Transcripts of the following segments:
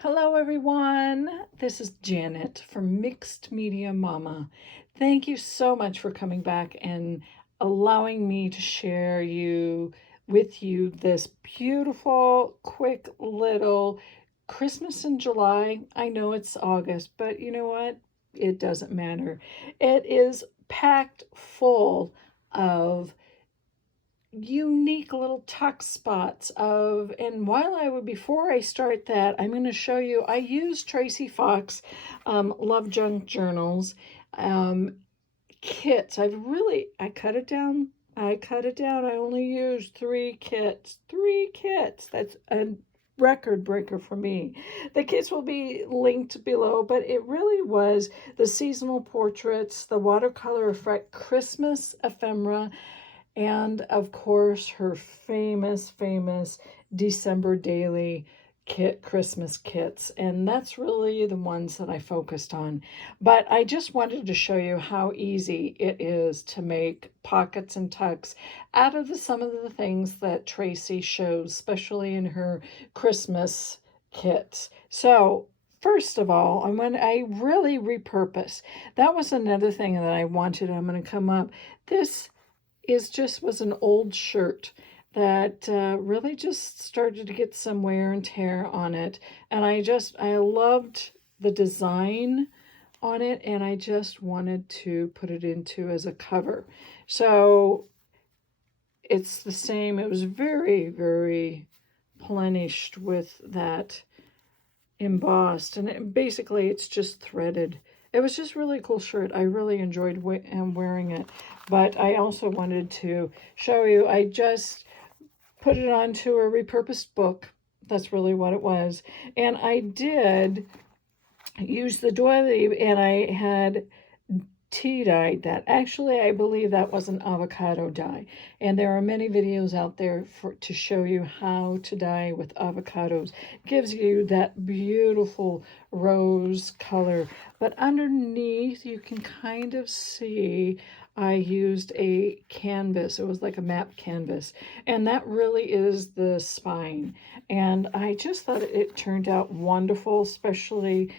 Hello everyone, this is Janet from Mixed Media Momma. Thank you so much for coming back and allowing me to share with you this beautiful, quick little Christmas in July. I know it's August, but you know what? It doesn't matter. It is packed full of unique little tuck spots and before I start that, I'm going to show you, I use Tracie Fox LoveJunkJournals kits. I cut it down. I only used three kits. That's a record breaker for me. The kits will be linked below, but it really was the seasonal portraits, the watercolor effect Christmas ephemera, and of course her famous December daily kit, Christmas kits. And that's really the ones that I focused on. But I just wanted to show you how easy it is to make pockets and tucks out of some of the things that Tracie shows, especially in her Christmas kits. So first of all, I really repurpose. That was another thing that I wanted. I'm going to come up. This was an old shirt that really just started to get some wear and tear on it, and I loved the design on it, and I just wanted to put it into as a cover. So it's the same. It was very plenished with that embossed, and basically it's just threaded. It was just really cool shirt. I really enjoyed wearing it, but I also wanted to show you, I just put it onto a repurposed book. That's really what it was. And I did use the doily, and I had tea dyed that. Actually, I believe that was an avocado dye. And there are many videos out there to show you how to dye with avocados. Gives you that beautiful rose color. But underneath, you can kind of see I used a canvas. It was like a map canvas. And that really is the spine. And I just thought it turned out wonderful, especially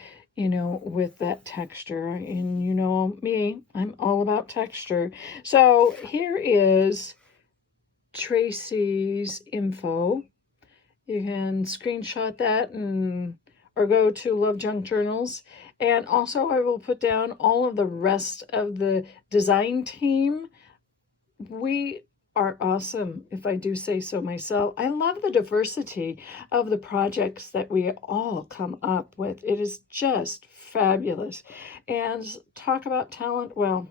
with that texture. And you know me, I'm all about texture. So here is Tracie's info. You can screenshot that or go to LoveJunkJournals. And also I will put down all of the rest of the design team. We are awesome, if I do say so myself. I love the diversity of the projects that we all come up with. It is just fabulous. And talk about talent, well,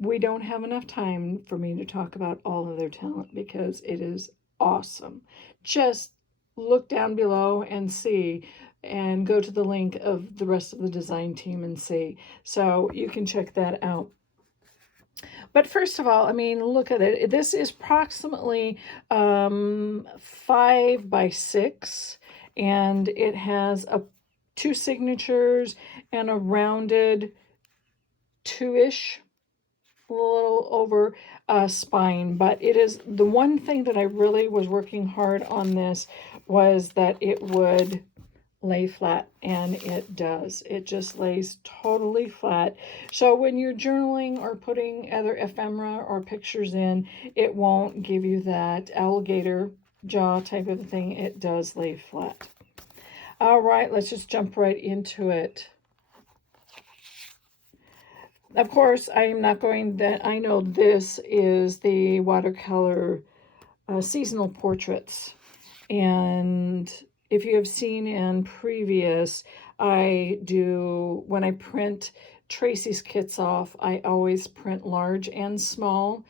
we don't have enough time for me to talk about all of their talent because it is awesome. Just look down below and see, and go to the link of the rest of the design team and see. So you can check that out. But first of all, I mean, look at it. This is approximately 5 by 6, and it has two signatures and a rounded 2-ish, a little over spine. But it is the one thing that I really was working hard on this was that it would lay flat, and it does. It just lays totally flat. So when you're journaling or putting other ephemera or pictures in, it won't give you that alligator jaw type of thing. It does lay flat. All right, let's just jump right into it. Of course, I am not going that. I know this is the watercolor seasonal portraits, and if you have seen in previous, when I print Tracie's kits off, I always print large and small,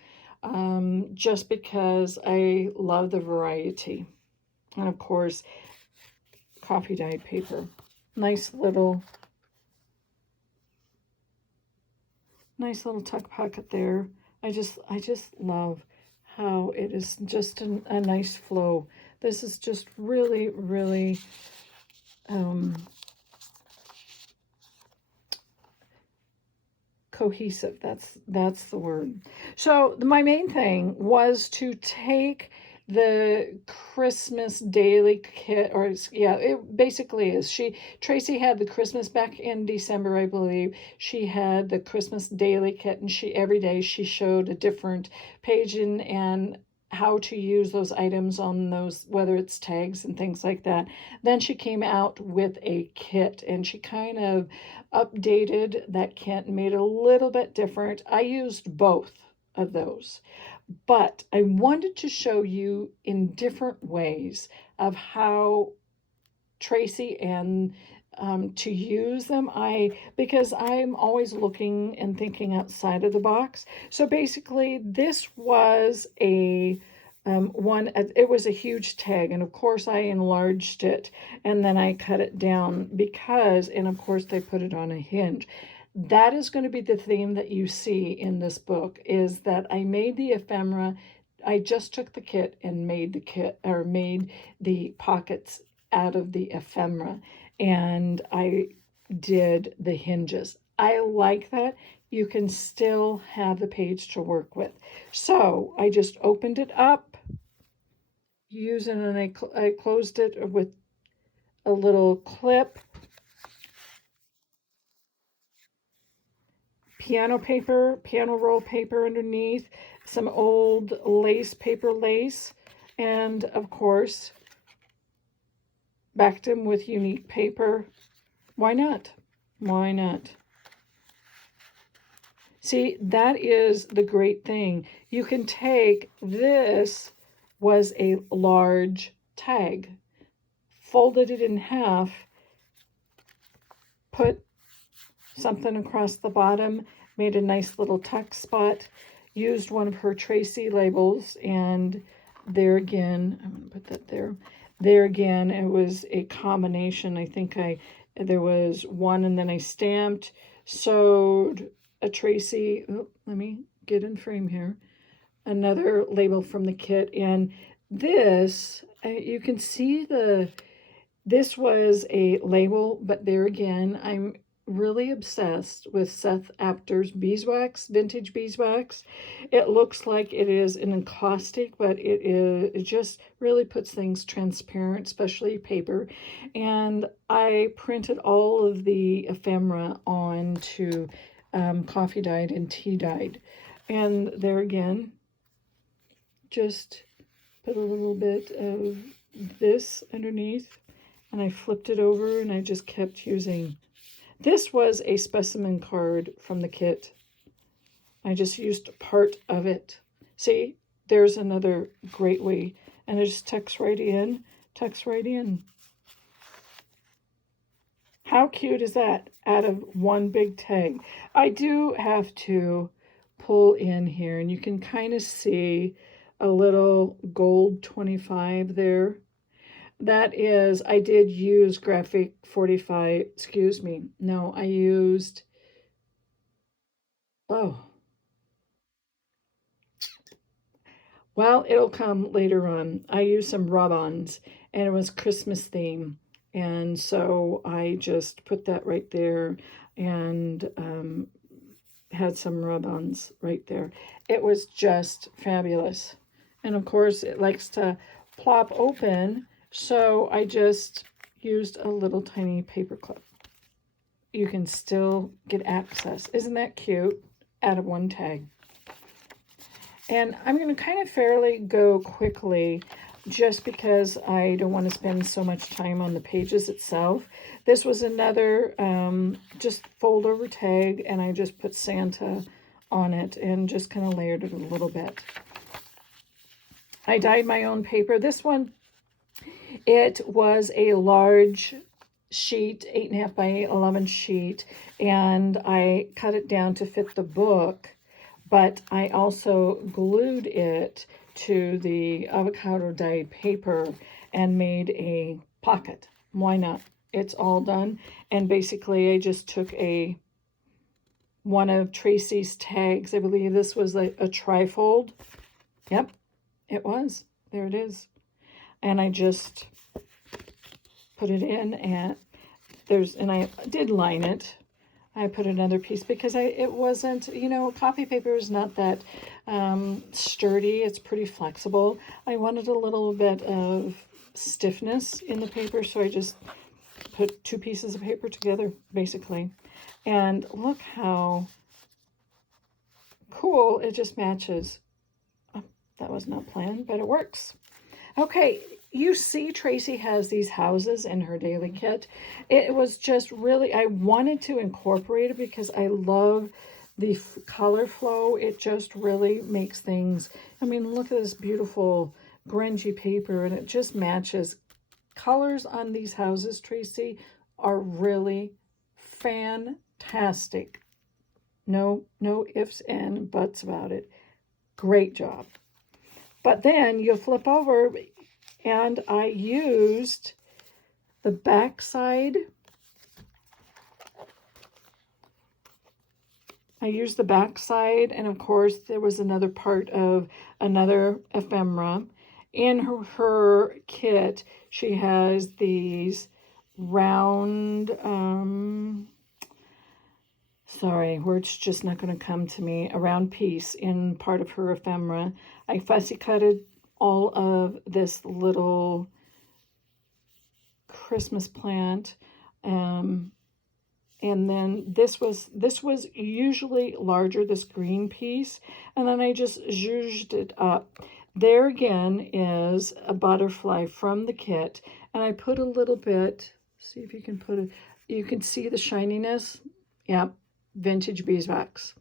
just because I love the variety. And of course, coffee dyed paper. Nice little tuck pocket there. I just love how it is just a nice flow. This is just really cohesive. That's the word. So my main thing was to take the Christmas daily kit, or yeah, it basically is. Tracie had the Christmas back in December, I believe. She had the Christmas daily kit, and every day she showed a different page and how to use those items on those, whether it's tags and things like that. Then she came out with a kit, and she kind of updated that kit and made it a little bit different. I used both of those, but I wanted to show you in different ways of how Tracie and to use them. Because I'm always looking and thinking outside of the box. So basically, this was a one. It was a huge tag, and of course I enlarged it, and then I cut it down and of course they put it on a hinge. That is going to be the theme that you see in this book, is that I made the ephemera. I just took the kit and made the pockets out of the ephemera, and I did the hinges. I like that. You can still have the page to work with. So I just opened it up using, and I closed it with a little clip. Piano roll paper underneath, some old paper lace, and of course backed them with unique paper. Why not? Why not? See, that is the great thing. You can take, this was a large tag, folded it in half, put something across the bottom, made a nice little tuck spot, used one of her Tracie labels, and there again, I'm going to put that there. There again, it was a combination. I think there was one, and then I stamped, sewed a Tracie. Oh, let me get in frame here. Another label from the kit, and this, you can see this was a label, but there again, I'm really obsessed with Seth Apter's beeswax, vintage beeswax. It looks like it is an encaustic, but it just really puts things transparent, especially paper. And I printed all of the ephemera onto coffee dyed and tea dyed. And there again, just put a little bit of this underneath, and I flipped it over, and I just kept using. This was a specimen card from the kit. I just used part of it. See, there's another great way. And it just tucks right in, tucks right in. How cute is that? Out of one big tag. I do have to pull in here, and you can kind of see a little gold 25 there. That is, I did use graphic 45, excuse me. No, I used, oh, well, it'll come later on. I used some rub-ons, and it was Christmas theme. And so I just put that right there, and had some rub-ons right there. It was just fabulous. And of course, it likes to plop open. So I just used a little tiny paper clip. You can still get access. Isn't that cute? Out of one tag. And I'm going to kind of fairly go quickly, just because I don't want to spend so much time on the pages itself. This was another just fold over tag, and I just put Santa on it and just kind of layered it a little bit. I dyed my own paper. This one, it was a large sheet, 8.5 by 11 sheet, and I cut it down to fit the book, but I also glued it to the avocado dyed paper and made a pocket. Why not? It's all done. And basically I just took one of Tracie's tags. I believe this was a trifold. Yep, it was. There it is. And I just put it in, and I did line it. I put another piece because it wasn't, you know, copy paper is not that sturdy. It's pretty flexible. I wanted a little bit of stiffness in the paper, so I just put 2 pieces of paper together, basically. And look how cool it just matches. Oh, that was not planned, but it works. Okay, you see Tracie has these houses in her daily kit. It was just really, I wanted to incorporate it because I love the color flow. It just really makes things, I mean, look at this beautiful grungy paper, and it just matches. Colors on these houses, Tracie, are really fantastic. No ifs and buts about it. Great job. But then you flip over, and I used the back side. And of course there was another part of another ephemera. In her kit, she has these round, sorry, words just not going to come to me, a round piece in part of her ephemera. I fussy cutted all of this little Christmas plant, and then this was usually larger, this green piece, and then I just zhuzhed it up. There again is a butterfly from the kit, and I put a little bit, see if you can put it, you can see the shininess. Yep, vintage beeswax.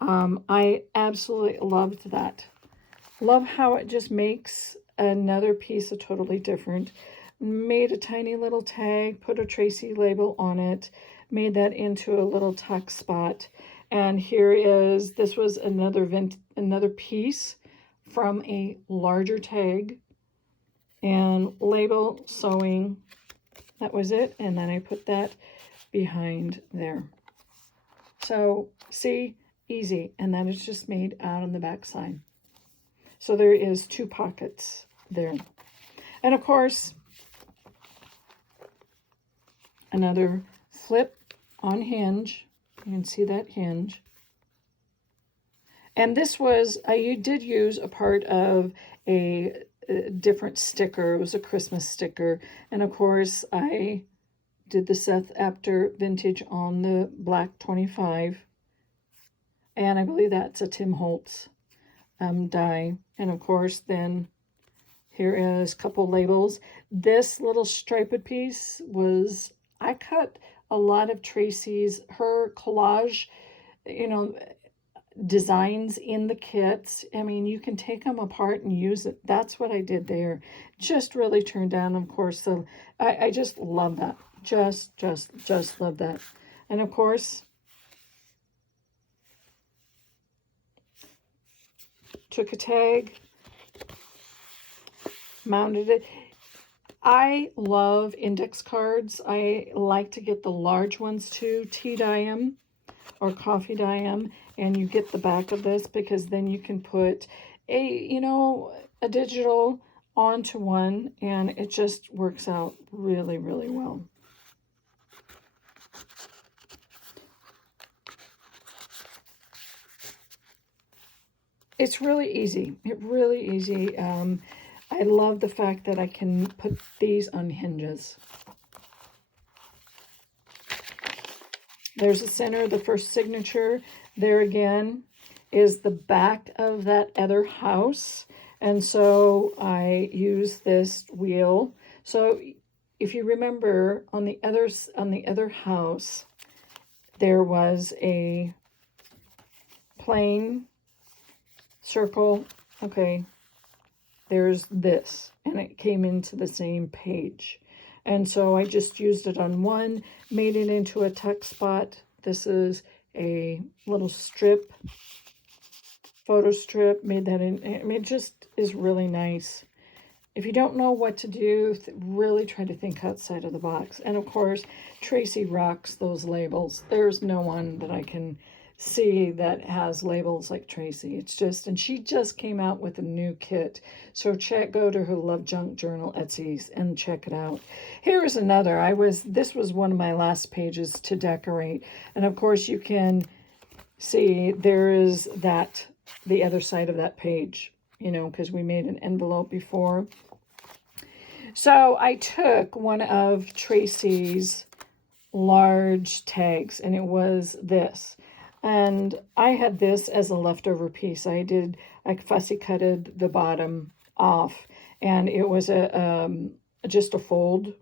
I absolutely loved that. Love how it just makes another piece of totally different. Made a tiny little tag, put a Tracie label on it, made that into a little tuck spot. And here is, this was another piece from a larger tag, and label, sewing, that was it. And then I put that behind there. So see, easy. And that is just made out on the back side. So there is 2 pockets there. And of course, another flip on hinge. You can see that hinge. And this was, I did use a part of a different sticker. It was a Christmas sticker. And of course, I did the Seth Apter vintage on the black 25. And I believe that's a Tim Holtz die. And of course, then here is a couple labels. This little striped piece was, I cut a lot of Tracie's, her collage, you know, designs in the kits. I mean, you can take them apart and use it. That's what I did there. Just really turned down, of course. So I just love that. Just love that. And of course, took a tag, mounted it. I love index cards. I like to get the large ones too, tea dye 'em or coffee dye 'em, and you get the back of this because then you can put a, you know, a digital onto one, and it just works out really, really well. It's really easy. Really easy. I love the fact that I can put these on hinges. There's the center, the first signature. There again is the back of that other house. And so I use this wheel. So if you remember, on the other house, there was a plain circle. Okay, there's this, and it came into the same page. And so I just used it on one, made it into a tuck spot. This is a little strip, photo strip, made that in. I mean, it just is really nice. If you don't know what to do, really try to think outside of the box. And of course, Tracie rocks those labels. There's no one that I can see that has labels like Tracie. It's just, and she just came out with a new kit. So go to her Love Junk Journal Etsy's and check it out. Here is another. This was one of my last pages to decorate. And of course you can see there is the other side of that page, you know, because we made an envelope before. So I took one of Tracie's large tags, and it was this. And I had this as a leftover piece. I fussy cutted the bottom off, and it was just a fold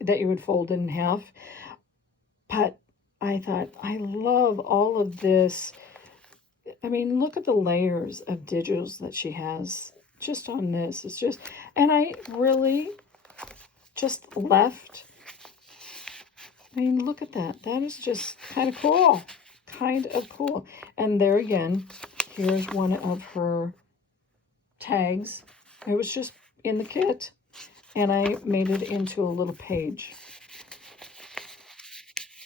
that you would fold in half. But I thought, I love all of this. I mean, look at the layers of digitals that she has just on this. It's just, and I really just left. I mean, look at that. That is just kind of cool. Kind of cool. And there again, here's one of her tags. It was just in the kit, and I made it into a little page.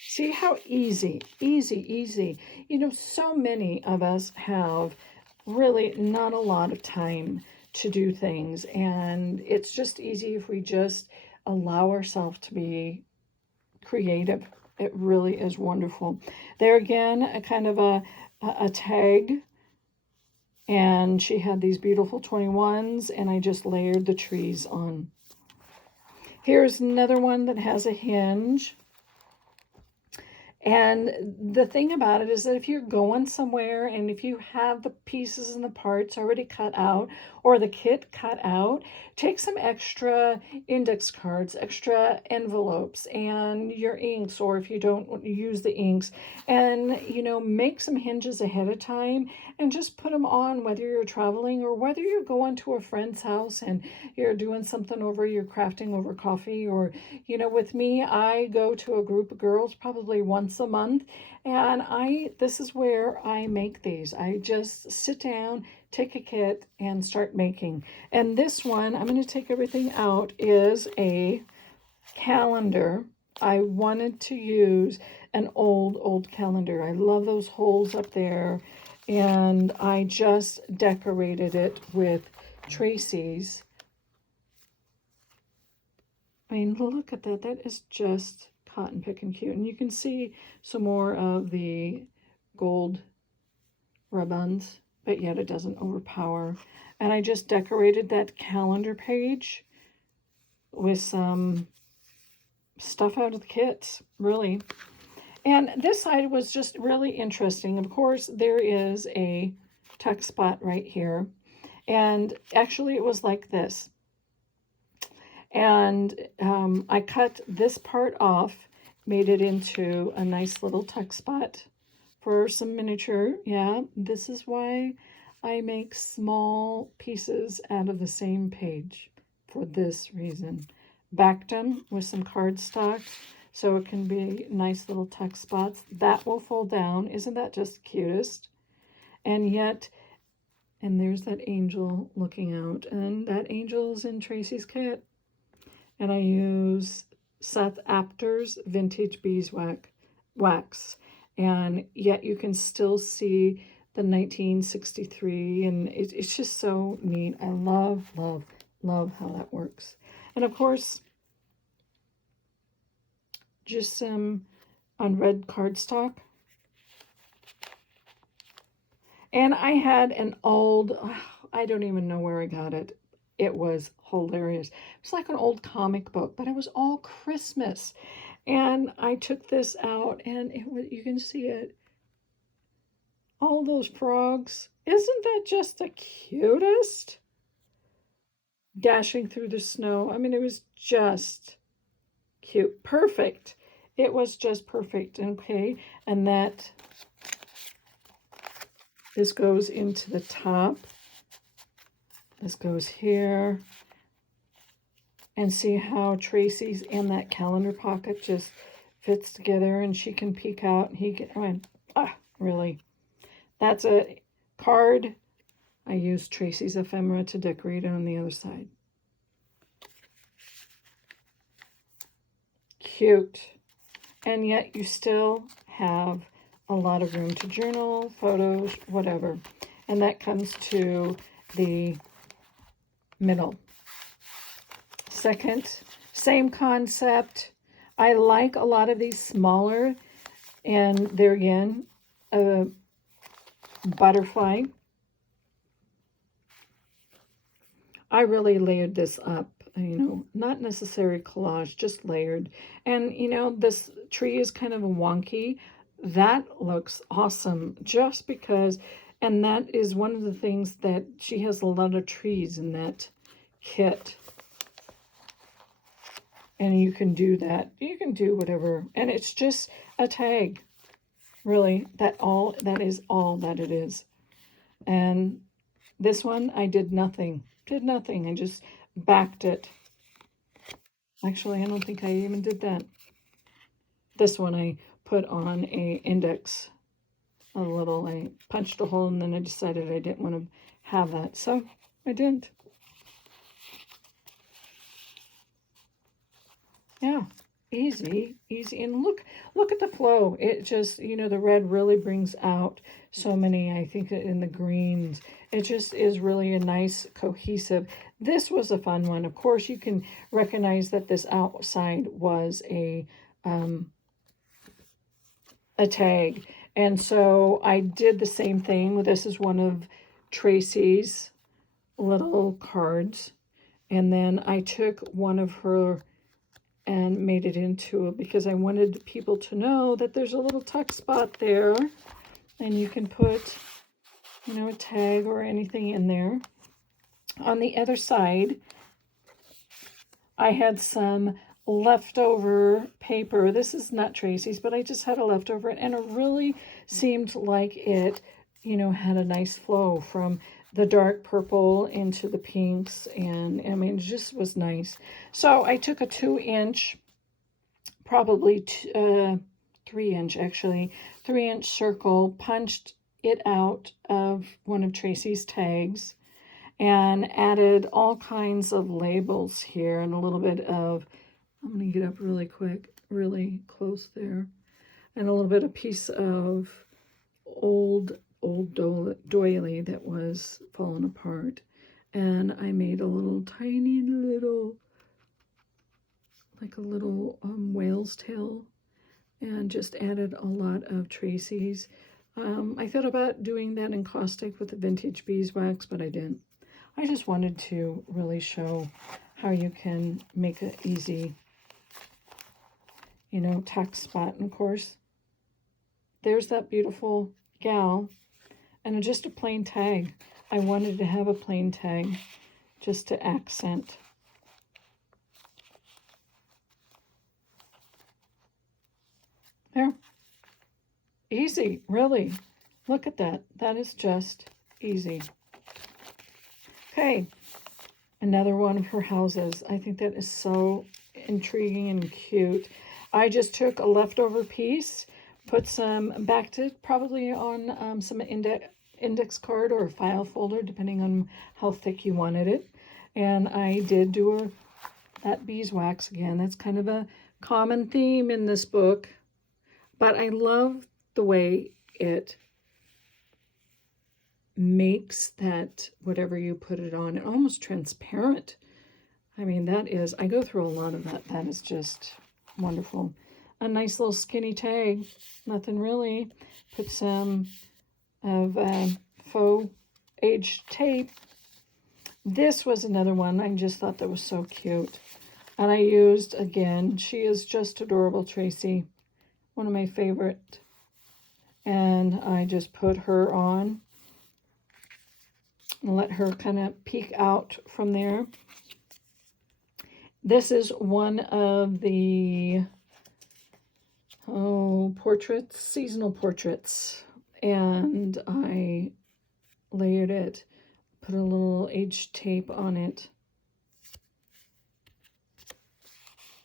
See how easy. You know, so many of us have really not a lot of time to do things, and it's just easy if we just allow ourselves to be creative. It really is wonderful. There again, a kind of a tag, and she had these beautiful 21s, and I just layered the trees on. Here's another one that has a hinge. And the thing about it is that if you're going somewhere and if you have the pieces and the parts already cut out or the kit cut out, take some extra index cards, extra envelopes, and your inks, or if you don't use the inks, and, you know, make some hinges ahead of time and just put them on, whether you're traveling or whether you're going to a friend's house and you're doing something you're crafting over coffee, or, you know, with me, I go to a group of girls probably once a month, and this is where I make these. I just sit down, take a kit, and start making. And this one, I'm going to take everything out, is a calendar. I wanted to use an old calendar. I love those holes up there, and I just decorated it with Tracie's. I mean, look at that. That is just cotton picking cute. And you can see some more of the gold ribbons, but yet it doesn't overpower. And I just decorated that calendar page with some stuff out of the kits, really. And this side was just really interesting. Of course, there is a tuck spot right here. And actually, it was like this. And I cut this part off, made it into a nice little tuck spot for some miniature. Yeah, this is why I make small pieces out of the same page, for this reason. Backed them with some cardstock so it can be nice little tuck spots. That will fold down. Isn't that just cutest? And yet, and there's that angel looking out, and that angel is in Tracie's kit. And I use Seth Apter's Vintage Beeswax. And yet you can still see the 1963. And it's just so neat. I love how that works. And of course, just some on red cardstock. And I had an old, I don't even know where I got it. It was hilarious. It was like an old comic book, but it was all Christmas. And I took this out, and you can see it. All those frogs. Isn't that just the cutest? Dashing through the snow. I mean, it was just cute. Perfect. It was just perfect. Okay. And this goes into the top. This goes here. And see how Tracie's in that calendar pocket just fits together, and she can peek out, and he can, I mean, really. That's a card. I used Tracie's Ephemera to decorate it on the other side. Cute. And yet you still have a lot of room to journal, photos, whatever. And that comes to the middle. Second, same concept. I like a lot of these smaller, and there again, a butterfly. I really layered this up, you know, not necessarily collage, just layered. And, you know, this tree is kind of wonky. That looks awesome just because, and that is one of the things that she has a lot of trees in that kit. And you can do that. You can do whatever. And it's just a tag. Really, that is all that it is. And this one, I did nothing. Did nothing. I just backed it. Actually, I don't think I even did that. This one I put on a index. I punched a hole and then I decided I didn't want to have that. So I didn't. Yeah, easy, easy. And look at the flow. It just, you know, the red really brings out so many, I think, in the greens. It just is really a nice, cohesive. This was a fun one. Of course, you can recognize that this outside was a tag. And so I did the same thing. This is one of Tracie's little cards. And then I took one of her and made it into it because I wanted people to know that there's a little tuck spot there, and you can put, you know, a tag or anything in there. On the other side, I had some leftover paper. This is not Tracie's, but I just had a leftover, and it really seemed like it, you know, had a nice flow from the dark purple into the pinks, and I mean, it just was nice. So I took a 2-inch, probably 3-inch actually, 3-inch circle, punched it out of one of Tracie's tags, and added all kinds of labels here and a little bit of, I'm going to get up really quick, really close there, and a little bit of piece of old doily that was falling apart, and I made a little tiny little, like a little whale's tail, and just added a lot of Tracie's. I thought about doing that in caustic with the vintage beeswax, but I didn't. I just wanted to really show how you can make an easy, you know, tuck spot. And of course, there's that beautiful gal. And just a plain tag. I wanted to have a plain tag just to accent. There. Easy, really. Look at that. That is just easy. Okay. Another one of her houses. I think that is so intriguing and cute. I just took a leftover piece, put some, backed it probably on some index card or a file folder, depending on how thick you wanted it. And I did do that beeswax again. That's kind of a common theme in this book. But I love the way it makes that, whatever you put it on, almost transparent. I mean, that is, I go through a lot of that. That is just wonderful. A nice little skinny tag, nothing really. Put some of faux aged tape. This was another one. I just thought that was so cute. And I used, again, she is just adorable, Tracie. One of my favorite. And I just put her on and let her kind of peek out from there. This is one of the portraits, seasonal portraits, and I layered it, put a little aged tape on it,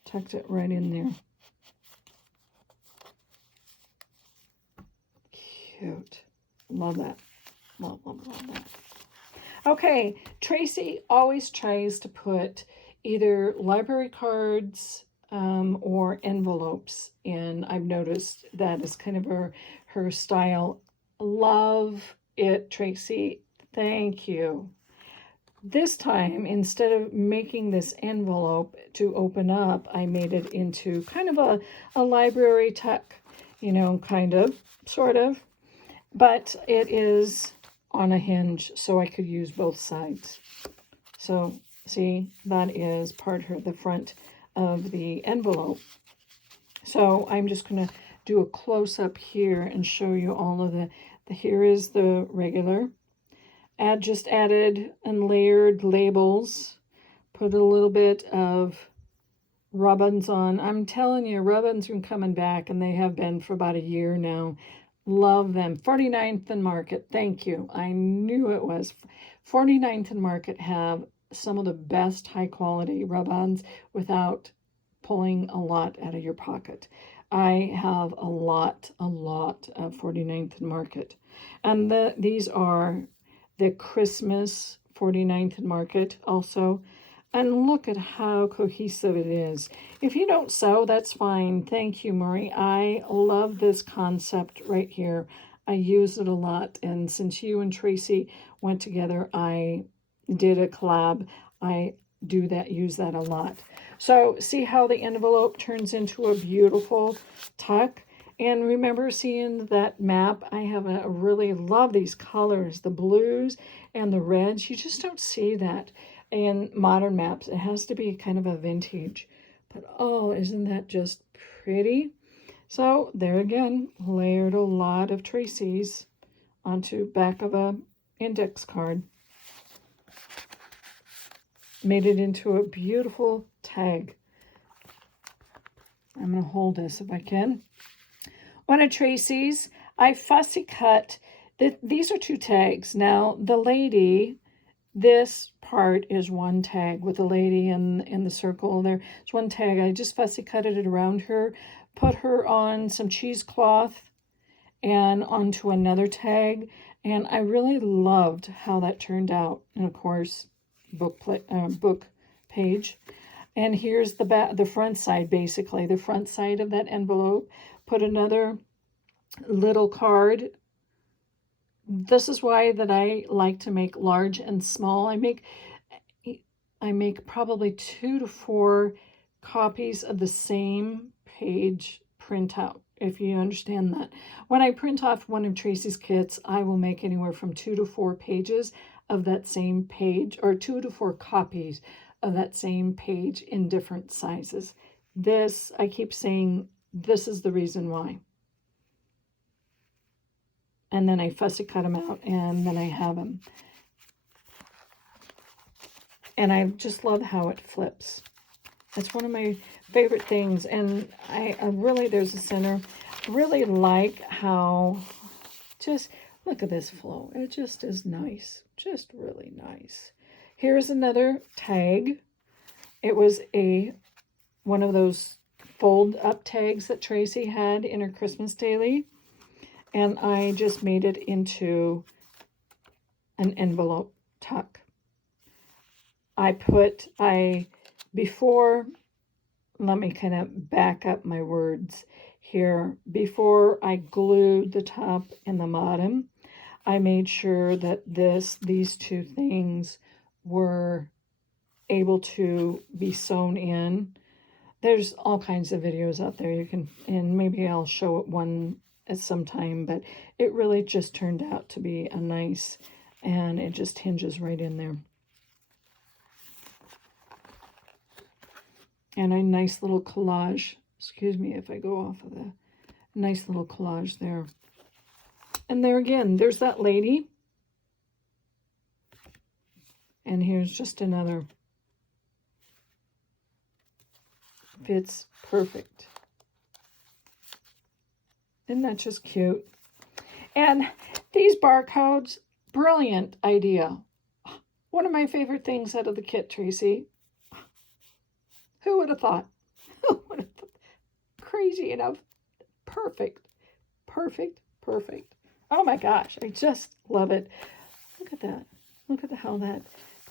tucked it right in there. Cute. Love that. Love, love, love that. Okay, Tracie always tries to put either library cards or envelopes in. I've noticed that is kind of her her style. Love it, Tracie. Thank you. This time, instead of making this envelope to open up, I made it into kind of a library tuck, you know, kind of, sort of. But it is on a hinge, so I could use both sides. So, see, that is the front of the envelope. So I'm just going to do a close-up here and show you all of here is the regular. Just added and layered labels. Put a little bit of rub-ons on. I'm telling you, rub-ons are coming back, and they have been for about a year now. Love them. 49th and Market. Thank you. I knew it was. 49th and Market have some of the best high-quality rub-ons without pulling a lot out of your pocket. I have a lot of 49th and Market. And these are the Christmas 49th and Market also. And look at how cohesive it is. If you don't sew, that's fine. Thank you, Marie. I love this concept right here. I use it a lot. And since you and Tracie went together, I did a collab. I use that a lot. So see how the envelope turns into a beautiful tuck. And remember seeing that map? I really love these colors, the blues and the reds. You just don't see that in modern maps. It has to be kind of a vintage. But oh, isn't that just pretty? So there again, layered a lot of Tracie's onto back of a index card. Made it into a beautiful tag. I'm going to hold this if I can. One of Tracie's, I fussy cut. These are 2 tags. Now, the lady, this part is 1 tag with the lady in the circle there. It's 1 tag. I just fussy cutted it around her, put her on some cheesecloth and onto another tag. And I really loved how that turned out. And of course, book page. And here's the front side, basically. The front side of that envelope. Put another little card. This is why that I like to make large and small. I make probably 2 to 4 copies of the same page printout, if you understand that. When I print off one of Tracie's kits, I will make anywhere from 2 to 4 pages of that same page, or 2 to 4 copies of that same page in different sizes. This, I keep saying, this is the reason why. And then I fussy cut them out, and then I have them. And I just love how it flips. That's one of my favorite things. And I really, there's a center. Really like how, just look at this flow. It just is nice. Just really nice. Here's another tag. It was one of those fold up tags that Tracie had in her Christmas daily. And I just made it into an envelope tuck. Let me kind of back up my words here. Before I glued the top and the bottom, I made sure that these 2 things were able to be sewn in. There's all kinds of videos out there and maybe I'll show it one at some time, but it really just turned out to be a nice, and it just hinges right in there. And a nice little collage. Excuse me if I go off of the nice little collage there. And there again, there's that lady. And here's just another. Fits perfect. Isn't that just cute? And these barcodes, brilliant idea. One of my favorite things out of the kit, Tracie. Who would have thought? Who would have thought? Crazy enough. Perfect. Perfect. Perfect. Oh my gosh, I just love it. Look at that. Look at how that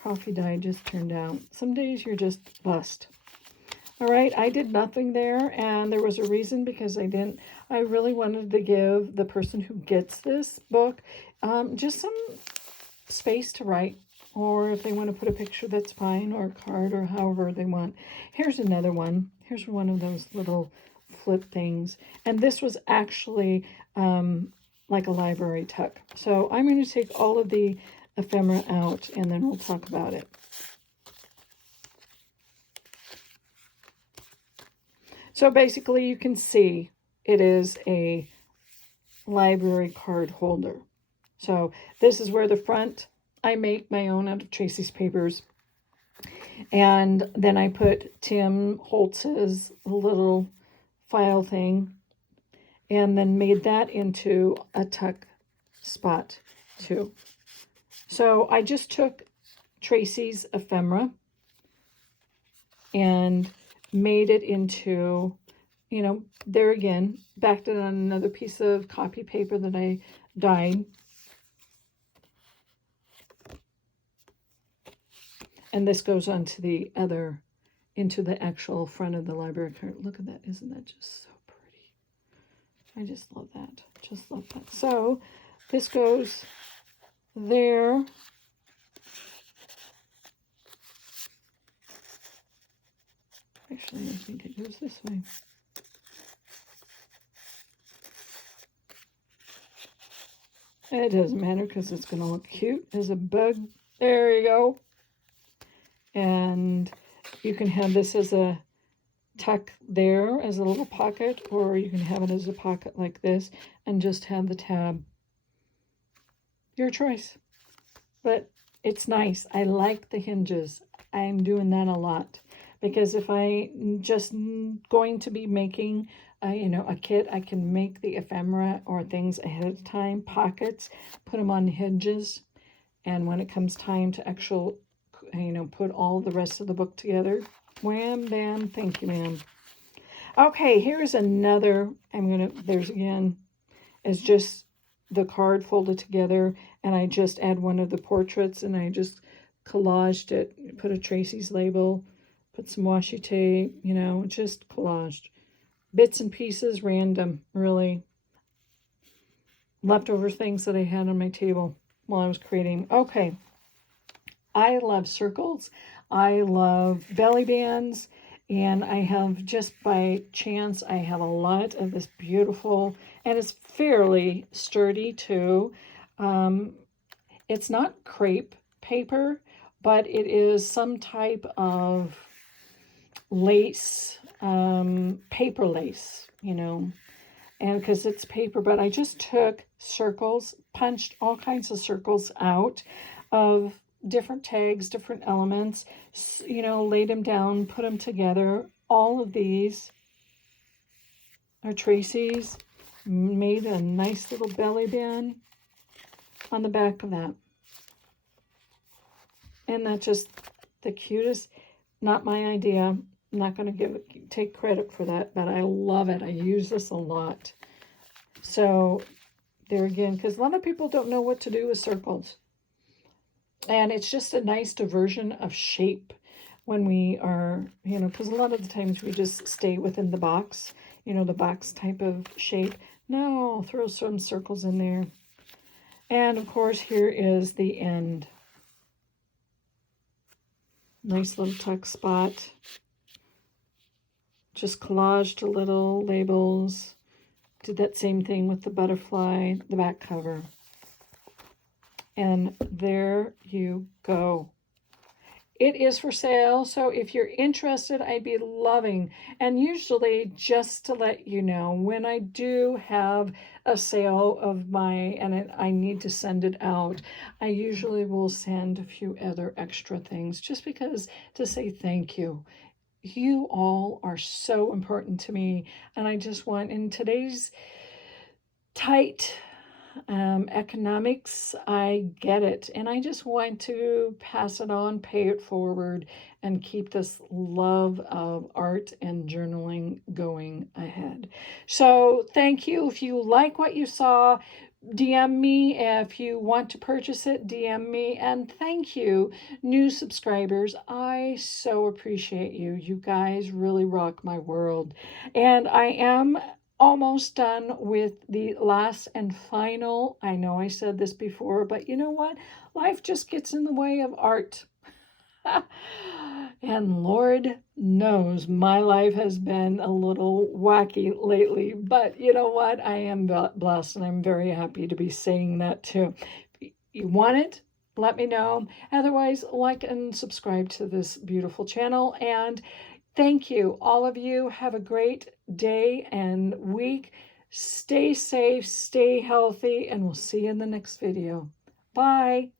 coffee dye just turned out. Some days you're just blessed. All right, I did nothing there, and there was a reason, because I really wanted to give the person who gets this book just some space to write, or if they want to put a picture, that's fine, or a card, or however they want. Here's another one. Here's one of those little flip things, and this was actually like a library tuck. So I'm going to take all of the ephemera out, and then we'll talk about it. So basically you can see it is a library card holder. So this is where the front, I make my own out of Tracie's papers. And then I put Tim Holtz's little file thing, and then made that into a tuck spot too. So I just took Tracie's ephemera and made it into, you know, there again, backed it on another piece of copy paper that I dyed. And this goes onto the other, into the actual front of the library card. Look at that. Isn't that just so pretty? I just love that. Just love that. So this goes there. Actually, I think it goes this way. It doesn't matter because it's going to look cute as a bug. There you go. And you can have this as a tuck there, as a little pocket, or you can have it as a pocket like this and just have the tab. Your choice. But it's nice. I like the hinges. I'm doing that a lot. Because if I just going to be making, you know, a kit, I can make the ephemera or things ahead of time, pockets, put them on hinges, and when it comes time to actual, you know, put all the rest of the book together, wham, bam, thank you, ma'am. Okay, here's another, there's again, is just the card folded together, and I just add one of the portraits, and I just collaged it, put a Tracie's label, put some washi tape, you know, just collaged. Bits and pieces, random, really. Leftover things that I had on my table while I was creating. Okay. I love circles. I love belly bands. And I have, just by chance, I have a lot of this beautiful, and it's fairly sturdy too. It's not crepe paper, but it is some type of lace, paper lace, you know, and because it's paper, but I just took circles, punched all kinds of circles out of different tags, different elements, you know, laid them down, put them together. All of these are Tracie's, made a nice little belly band on the back of that. And that's just the cutest, not my idea. I'm not going to take credit for that, but I love it. I use this a lot. So there again, because a lot of people don't know what to do with circles. And it's just a nice diversion of shape when we are, you know, because a lot of the times we just stay within the box, you know, the box type of shape. No, throw some circles in there. And of course, here is the end. Nice little tuck spot. Just collaged a little labels. Did that same thing with the butterfly, the back cover. And there you go. It is for sale, so if you're interested, I'd be loving. And usually, just to let you know, when I do have a sale of and I need to send it out, I usually will send a few other extra things, just because, to say thank you. You all are so important to me, and I just want, in today's tight economics, I get it, and I just want to pass it on, pay it forward, and keep this love of art and journaling going ahead. So thank you. If you like what you saw, DM me if you want to purchase it. DM me. And thank you, new subscribers. I so appreciate you. You guys really rock my world. And I am almost done with the last and final. I know I said this before, but you know what? Life just gets in the way of art. And Lord knows my life has been a little wacky lately, but you know what? I am blessed and I'm very happy to be saying that too. If you want it? Let me know. Otherwise, like and subscribe to this beautiful channel. And thank you, all of you. Have a great day and week. Stay safe, stay healthy, and we'll see you in the next video. Bye.